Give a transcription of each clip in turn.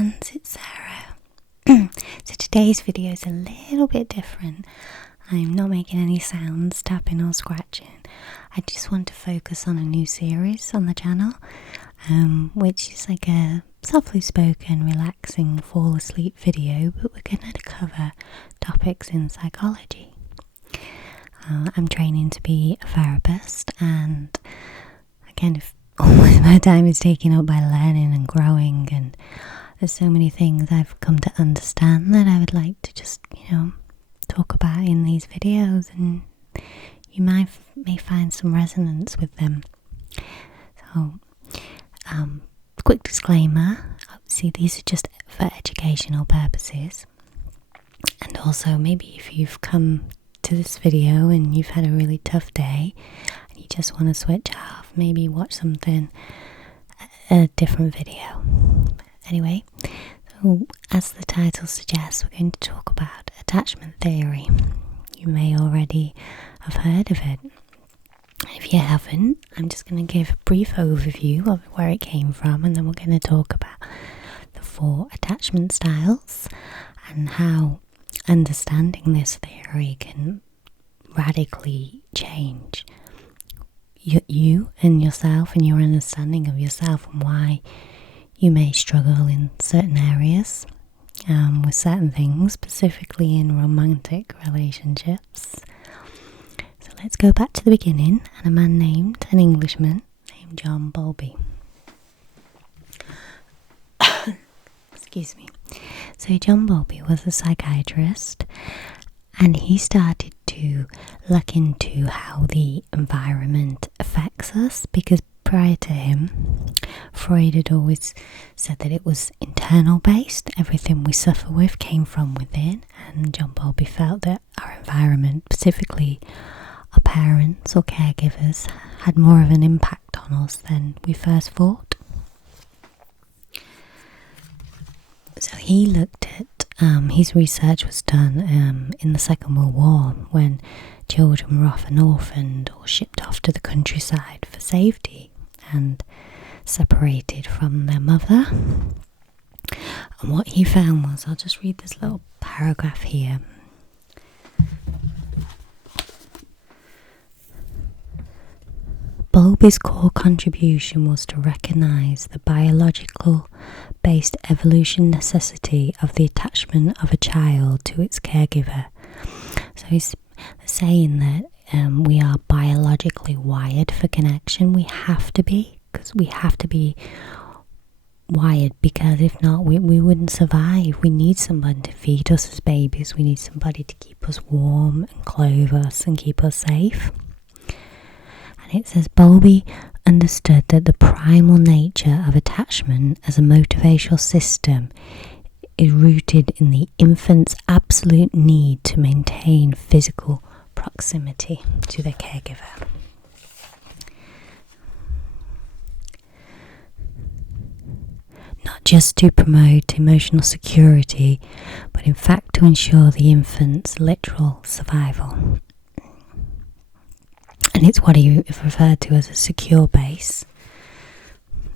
everyone's, it's Sarah. So today's video is a little bit different. I'm not making any sounds, tapping or scratching. I just want to focus on a new series on the channel, which is like a softly spoken, relaxing, fall asleep video, but we're going to cover topics in psychology. I'm training to be a therapist, and again, if all my time is taken up by learning and growing, and there's so many things I've come to understand that I would like to just, talk about in these videos, and you may find some resonance with them. So, quick disclaimer, obviously these are just for educational purposes, and also maybe if you've come to this video and you've had a really tough day and you just want to switch off, maybe watch a different video. Anyway, so as the title suggests, we're going to talk about attachment theory. You may already have heard of it. If you haven't, I'm just going to give a brief overview of where it came from, and then we're going to talk about the 4 attachment styles and how understanding this theory can radically change you and yourself and your understanding of yourself, and why you may struggle in certain areas with certain things, specifically in romantic relationships. So let's go back to the beginning, and an Englishman named John Bowlby. Excuse me. So John Bowlby was a psychiatrist, and he started to look into how the environment affects us, because prior to him, Freud had always said that it was internal based. Everything we suffer with came from within, and John Bowlby felt that our environment, specifically our parents or caregivers, had more of an impact on us than we first thought. So he looked at, his research was done in the Second World War, when children were often orphaned or shipped off to the countryside for safety and separated from their mother. And what he found was, I'll just read this little paragraph here. Bowlby's core contribution was to recognise the biological-based evolution necessity of the attachment of a child to its caregiver. So he's saying that we are biologically wired for connection. We have to be, because we have to be wired, because if not, we wouldn't survive. We need somebody to feed us as babies. We need somebody to keep us warm and clothe us and keep us safe. It says Bowlby understood that the primal nature of attachment as a motivational system is rooted in the infant's absolute need to maintain physical proximity to their caregiver. Not just to promote emotional security, but in fact to ensure the infant's literal survival. And it's what he referred to as a secure base,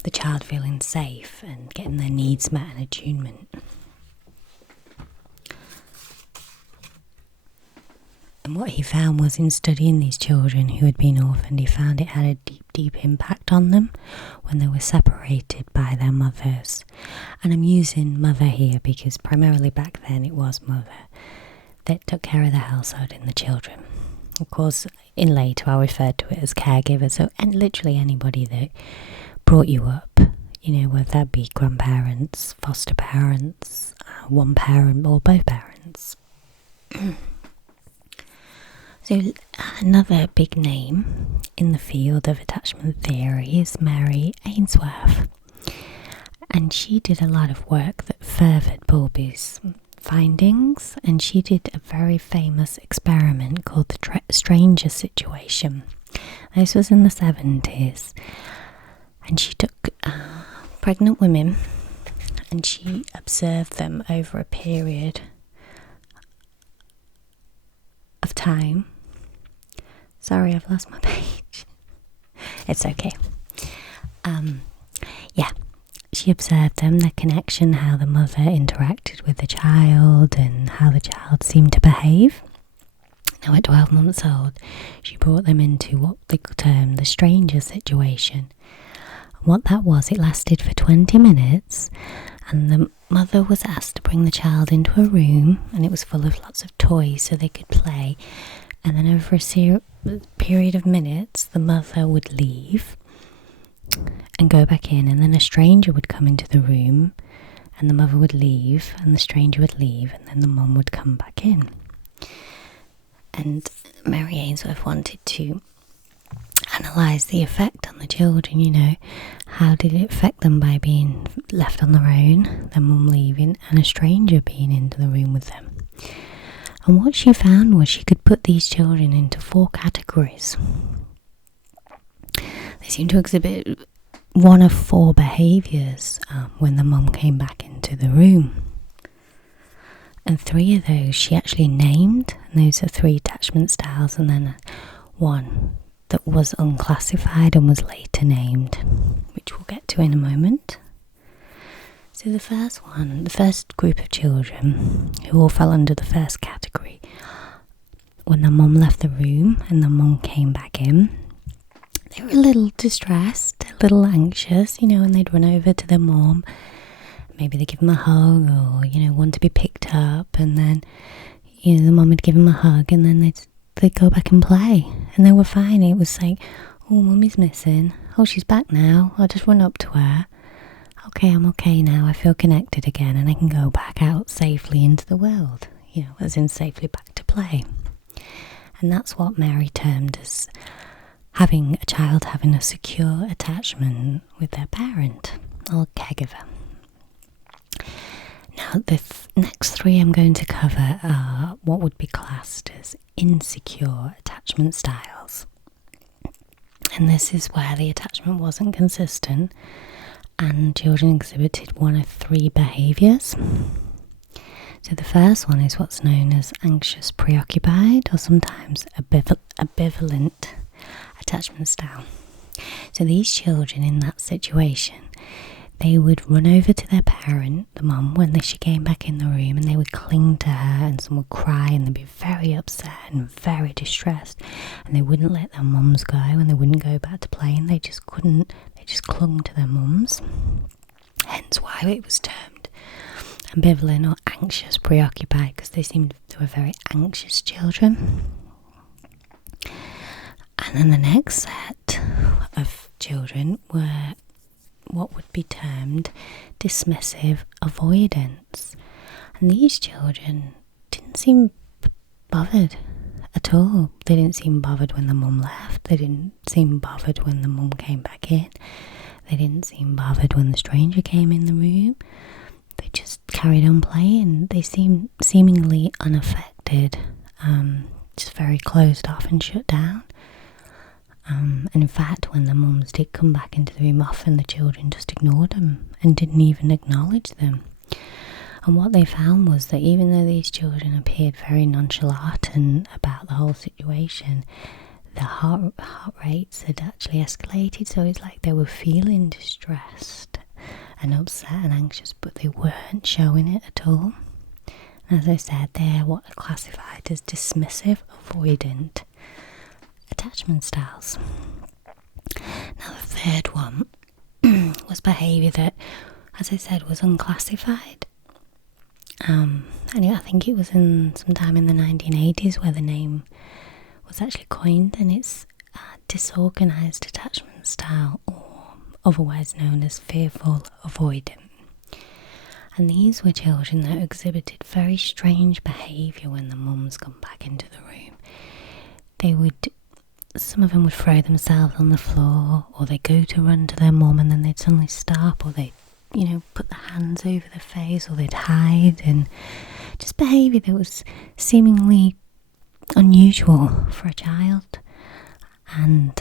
the child feeling safe and getting their needs met and attunement. And what he found was, in studying these children who had been orphaned, he found it had a deep, deep impact on them when they were separated by their mothers. And I'm using mother here because primarily back then it was mother that took care of the household and the children. Of course, in later I referred to it as caregiver, so and literally anybody that brought you up, whether that be grandparents, foster parents, one parent or both parents. So another big name in the field of attachment theory is Mary Ainsworth, and she did a lot of work that furthered Bowlby's findings, and she did a very famous experiment called the stranger situation. This was in the 70s, and she took pregnant women and she observed them over a period of time. Sorry, I've lost my page. It's okay. she observed them, their connection, how the mother interacted with the child and how the child seemed to behave. Now at 12 months old, she brought them into what they termed the stranger situation. What that was, it lasted for 20 minutes, and the mother was asked to bring the child into a room, and it was full of lots of toys so they could play. And then over a period of minutes, the mother would leave and go back in, and then a stranger would come into the room, and the mother would leave, and the stranger would leave, and then the mum would come back in. And Mary Ainsworth wanted to analyse the effect on the children, how did it affect them by being left on their own, their mum leaving, and a stranger being into the room with them. And what she found was she could put these children into 4 categories. They seemed to exhibit one of 4 behaviours when the mum came back into the room. And 3 of those she actually named, and those are 3 attachment styles, and then one that was unclassified and was later named, which we'll get to in a moment. So the first group of children who all fell under the first category, when the mum left the room and the mum came back in, they were a little distressed, a little anxious, and they'd run over to their mum. Maybe they'd give them a hug or, want to be picked up, and then, the mum would give them a hug, and then they'd go back and play, and they were fine. It was like, oh, mummy's missing. Oh, she's back now. I'll just run up to her. Okay, I'm okay now. I feel connected again, and I can go back out safely into the world, as in safely back to play. And that's what Mary termed as having a child having a secure attachment with their parent or caregiver. Now, the next 3 I'm going to cover are what would be classed as insecure attachment styles. And this is where the attachment wasn't consistent and children exhibited one of 3 behaviours. So the first one is what's known as anxious preoccupied, or sometimes ambivalent attachment style. So these children in that situation, they would run over to their parent, the mum, when she came back in the room, and they would cling to her, and some would cry, and they'd be very upset and very distressed, and they wouldn't let their mums go, and they wouldn't go back to playing. They just couldn't. They just clung to their mums. Hence why it was termed ambivalent or anxious preoccupied, because they were very anxious children. And then the next set of children were what would be termed dismissive avoidance. And these children didn't seem bothered at all. They didn't seem bothered when the mum left. They didn't seem bothered when the mum came back in. They didn't seem bothered when the stranger came in the room. They just carried on playing. They seemed seemingly unaffected, just very closed off and shut down. And in fact, when the mums did come back into the room, often the children just ignored them and didn't even acknowledge them. And what they found was that even though these children appeared very nonchalant and about the whole situation, the heart rates had actually escalated. So it's like they were feeling distressed and upset and anxious, but they weren't showing it at all. And as I said, they're what are classified as dismissive avoidant attachment styles. Now the third one was behaviour that, as I said, was unclassified. And I think it was sometime in the 1980s where the name was actually coined, and it's disorganised attachment style, or otherwise known as fearful avoidant. And these were children that exhibited very strange behaviour when the mums come back into the room. Some of them would throw themselves on the floor, or they'd go to run to their mum and then they'd suddenly stop, or they'd, put their hands over their face, or they'd hide, and just behaviour that was seemingly unusual for a child. And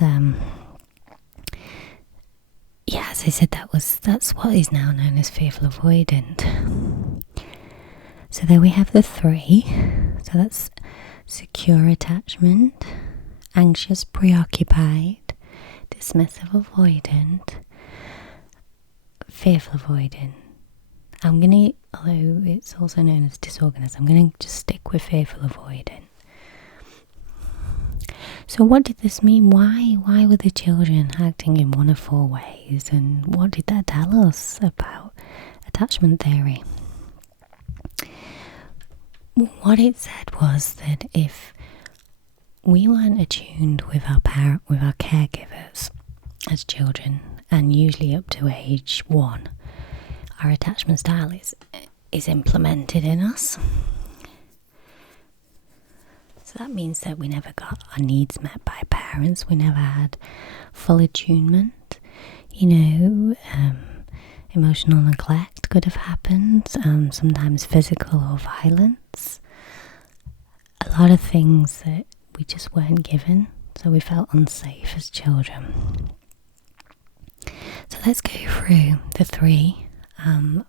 as I said, that's what is now known as fearful avoidant. So there we have the 3. So that's secure attachment, anxious preoccupied, dismissive avoidant, fearful avoidant. Although it's also known as disorganized, I'm going to just stick with fearful avoidant. So what did this mean? Why were the children acting in one of four ways? And what did that tell us about attachment theory? What it said was that if we weren't attuned with our caregivers as children, and usually up to age 1, our attachment style is implemented in us. So that means that we never got our needs met by parents. We never had full attunement. Emotional neglect could have happened, sometimes physical or violence. A lot of things that we just weren't given, so we felt unsafe as children. So let's go through the 3. I'm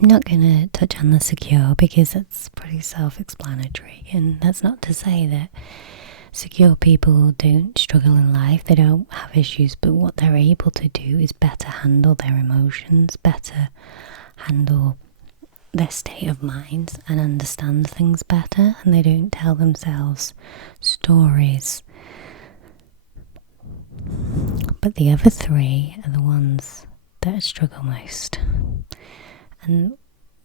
not going to touch on the secure because it's pretty self-explanatory, and that's not to say that secure people don't struggle in life, they don't have issues, but what they're able to do is better handle their emotions, better handle their state of mind and understand things better, and they don't tell themselves stories. But the other 3 are the ones that struggle most. And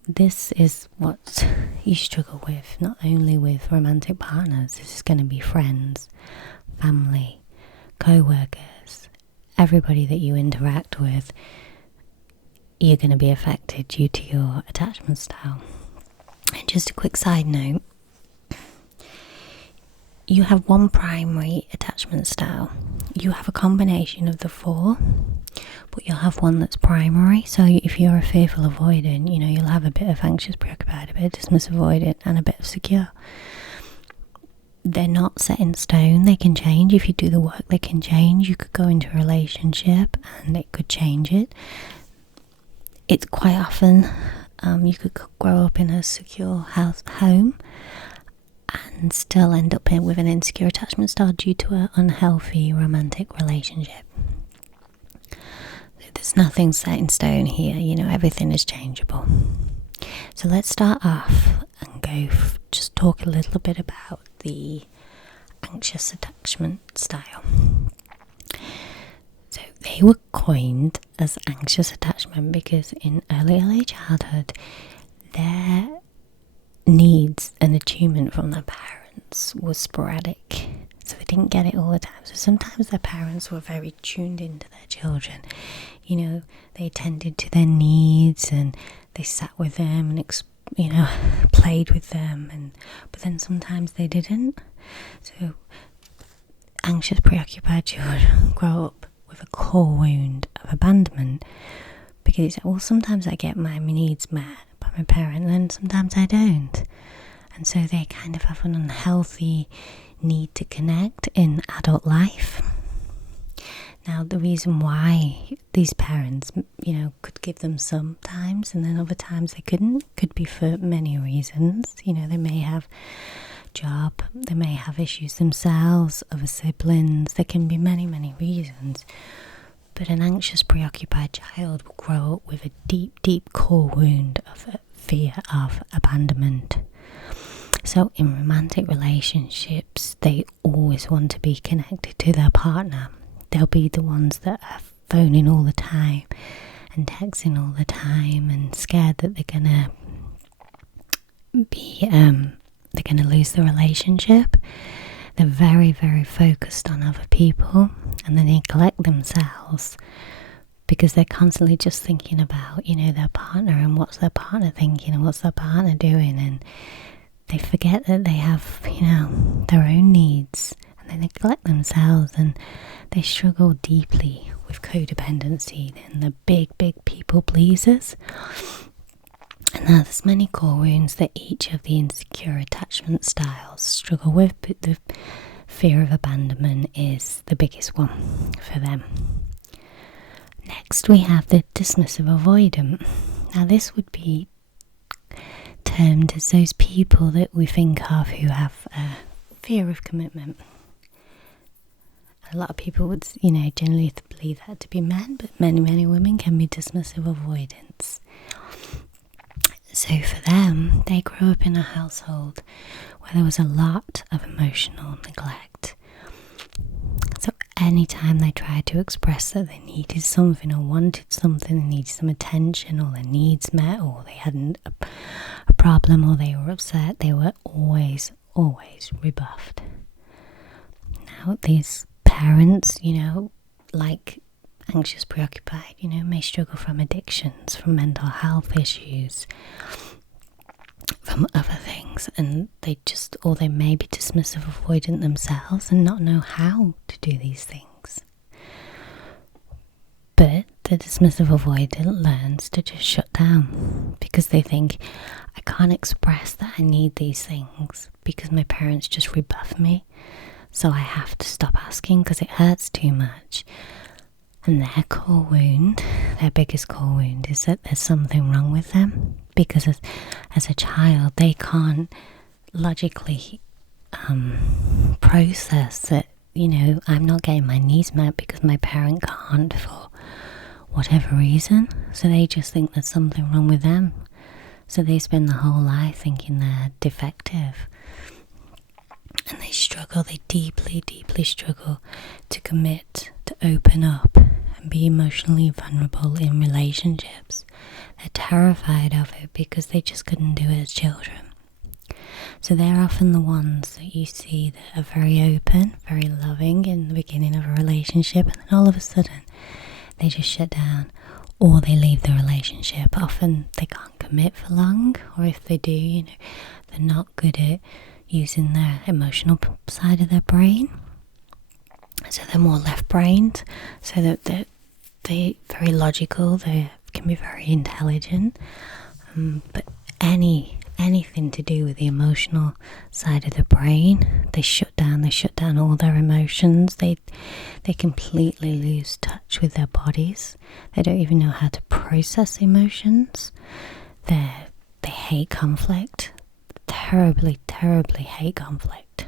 this is what you struggle with, not only with romantic partners. This is going to be friends, family, co-workers, everybody that you interact with. You're going to be affected due to your attachment style. And just a quick side note, you have one primary attachment style. You have a combination of the 4, but you'll have one that's primary. So if you're a fearful avoidant, you'll have a bit of anxious preoccupied, a bit of dismissive avoidant, and a bit of secure. They're not set in stone. They can change. If you do the work, they can change. You could go into a relationship and it could change it. It's quite often you could grow up in a secure home and still end up with an insecure attachment style due to an unhealthy romantic relationship. There's nothing set in stone here, everything is changeable. So let's start off and just talk a little bit about the anxious attachment style. So they were coined as anxious attachment because in early childhood, their needs and attunement from their parents was sporadic. So they didn't get it all the time. So sometimes their parents were very tuned into their children. They attended to their needs and they sat with them and played with them, but then sometimes they didn't. So anxious, preoccupied children grow up with a core wound of abandonment because sometimes I get my needs met by my parent and then sometimes I don't. And so they kind of have an unhealthy need to connect in adult life. Now, the reason why these parents, could give them sometimes and then other times they couldn't, could be for many reasons. They may have job, they may have issues themselves, other siblings. There can be many, many reasons. But an anxious, preoccupied child will grow up with a deep, deep core wound of fear of abandonment. So in romantic relationships, they always want to be connected to their partner. They'll be the ones that are phoning all the time and texting all the time and scared that they're gonna lose the relationship. They're very, very focused on other people and they neglect themselves because they're constantly just thinking about, their partner and what's their partner thinking and what's their partner doing, and they forget that they have, their own needs, and they neglect themselves, and they struggle deeply with codependency and the big, big people pleasers. And now there's many core wounds that each of the insecure attachment styles struggle with, but the fear of abandonment is the biggest one for them. Next we have the dismissive avoidant. Now this would be termed as those people that we think of who have a fear of commitment. A lot of people would, generally believe that to be men, but many women can be dismissive avoidance. So for them, they grew up in a household where there was a lot of emotional neglect. So anytime they tried to express that they needed something or wanted something, they needed some attention or their needs met, or they hadn't a problem or they were upset, they were always rebuffed. Now these parents, like anxious, preoccupied, may struggle from addictions, from mental health issues, from other things, and they may be dismissive avoidant themselves and not know how to do these things. But the dismissive avoidant learns to just shut down because they think, I can't express that I need these things because my parents just rebuff me, so I have to stop asking because it hurts too much. And their core wound, their biggest core wound, is that there's something wrong with them, because as a child they can't logically process that, I'm not getting my needs met because my parent can't for whatever reason. So they just think there's something wrong with them. So they spend the whole life thinking they're defective. And they deeply struggle to commit, to open up and be emotionally vulnerable in relationships. They're terrified of it because they just couldn't do it as children. So they're often the ones that you see that are very open, very loving in the beginning of a relationship, and then all of a sudden they just shut down or they leave the relationship. Often they can't commit for long, or if they do, they're not good at using their emotional side of their brain. So they're more left-brained, so that they're very logical, they can be very intelligent, but anything to do with the emotional side of the brain, they shut down all their emotions. They completely lose touch with their bodies. They don't even know how to process emotions. They hate conflict, terribly hate conflict.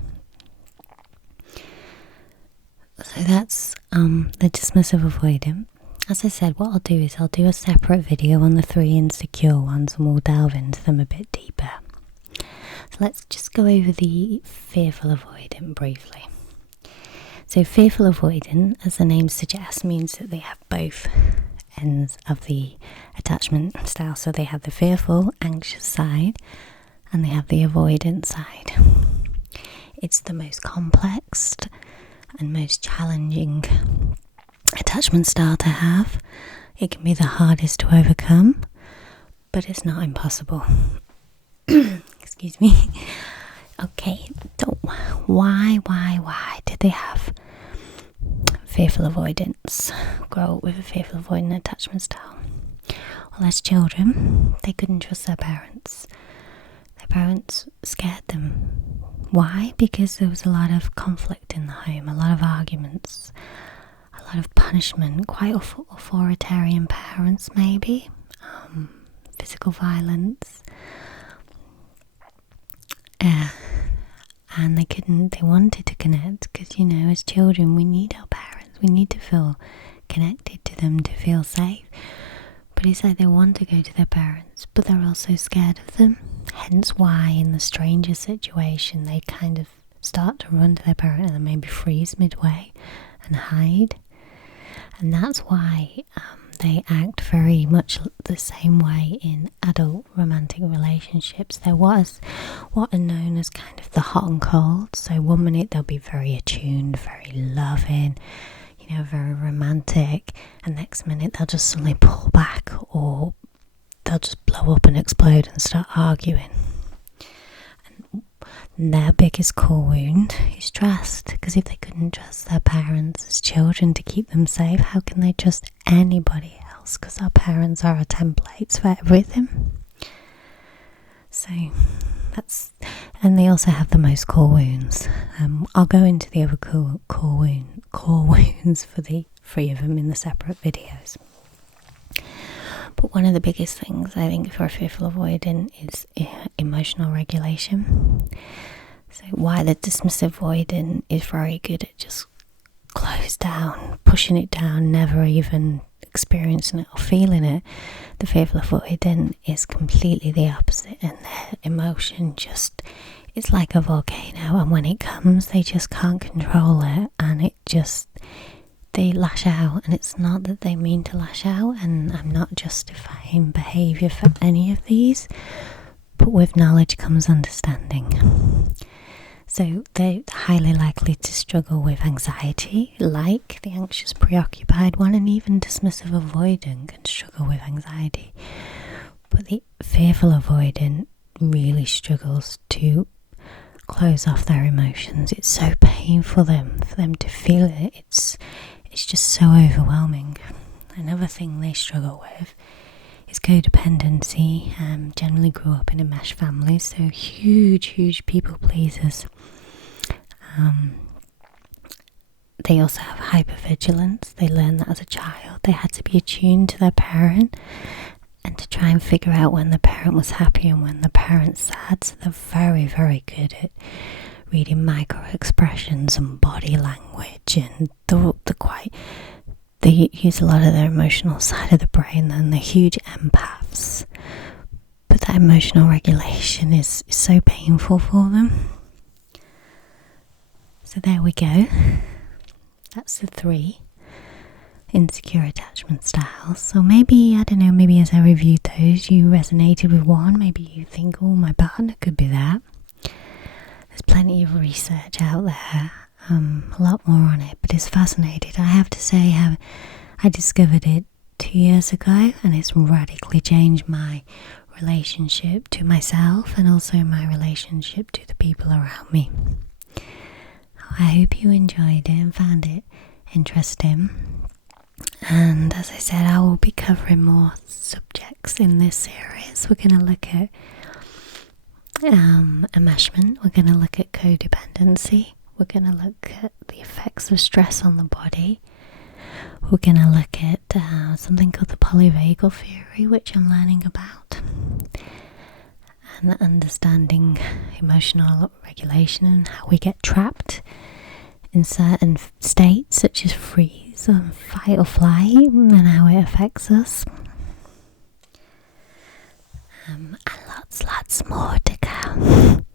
So that's the dismissive avoidant. As I said, what I'll do is I'll do a separate video on the 3 insecure ones, and we'll delve into them a bit deeper. So let's just go over the fearful avoidant briefly. So fearful avoidant, as the name suggests, means that they have both ends of the attachment style. So they have the fearful, anxious side, and they have the avoidant side. It's the most complex and most challenging attachment style to have. It can be the hardest to overcome, but it's not impossible. Excuse me. Okay, so why did they have fearful avoidance? Grow up with a fearful avoidant attachment style? Well, as children, they couldn't trust their parents. Their parents scared them. Why? Because there was a lot of conflict in the home, a lot of arguments, a lot of punishment, quite authoritarian parents maybe, physical violence, and they wanted to connect because, as children we need our parents, we need to feel connected to them to feel safe. But it's like they want to go to their parents, but they're also scared of them. Hence why in the stranger situation they kind of start to run to their parent and then maybe freeze midway and hide. And that's why they act very much the same way in adult romantic relationships. There was what are known as kind of the hot and cold. So 1 minute they'll be very attuned, very loving, very romantic, and next minute they'll just suddenly pull back, or they'll just blow up and explode and start arguing. And their biggest core wound is trust, because if they couldn't trust their parents as children to keep them safe, how can they trust anybody else? Because our parents are our templates for everything. So and they also have the most core wounds. I'll go into the other core wounds for the 3 of them in the separate videos. But one of the biggest things I think for a fearful avoidant is emotional regulation. So why the dismissive avoidant is very good at just closed down, pushing it down, never even experiencing it or feeling it. The fearful avoidant is completely the opposite, and their emotion just, it's like a volcano, and when it comes they just can't control it, and they lash out, and it's not that they mean to lash out, and I'm not justifying behaviour for any of these, but with knowledge comes understanding. So they're highly likely to struggle with anxiety, like the anxious preoccupied one, and even dismissive avoidant can struggle with anxiety. But the fearful avoidant really struggles to close off their emotions. It's so painful for them to feel it. It's just so overwhelming. Another thing they struggle with is codependency. Generally grew up in a mesh family, so huge people pleasers. They also have hypervigilance. They learned that as a child. They had to be attuned to their parent and to try and figure out when the parent was happy and when the parent's sad. So they're very good at reading micro expressions and body language, and they use a lot of their emotional side of the brain, and they're huge empaths. But that emotional regulation is so painful for them. So there we go. That's the 3 insecure attachment styles. So maybe, I don't know, maybe as I reviewed those, you resonated with one. Maybe you think, oh, my partner could be that. There's plenty of research out there, a lot more on it, but it's fascinating. I have to say, I discovered it 2 years ago, and it's radically changed my relationship to myself and also my relationship to the people around me. I hope you enjoyed it and found it interesting. And as I said, I will be covering more subjects in this series. We're going to look at enmeshment. We're going to look at codependency. We're going to look at the effects of stress on the body. We're going to look at something called the polyvagal theory, which I'm learning about, and understanding emotional regulation and how we get trapped in certain states such as freeze or fight or flight, and how it affects us. And lots more to come.